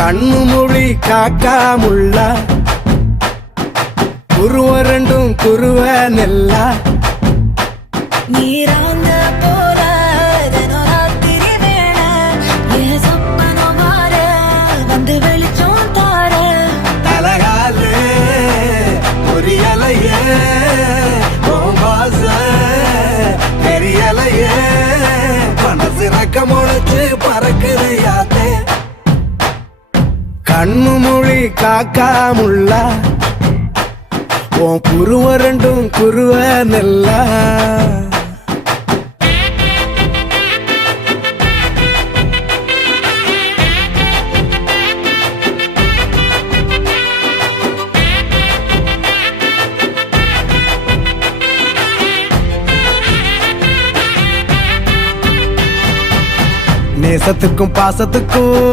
கண்ணு மொழி காக்காமுள்ள குருவ ரெண்டும் குருவ நெல்லா நீராங்க போல ராத்திரி வேண என் சொப்பனம் மாற வந்து வெளிச்சம் தார தலகாலே பொரியலையே வாச பெரியலையே மனசு ரக்க முளைச்சு பறக்குது யாத்தே கண்ணு மொழி காக்காமுள்ள உன் குருவ ரெண்டும் குருவ நெல்லா நேசத்துக்கும் பாசத்துக்கும்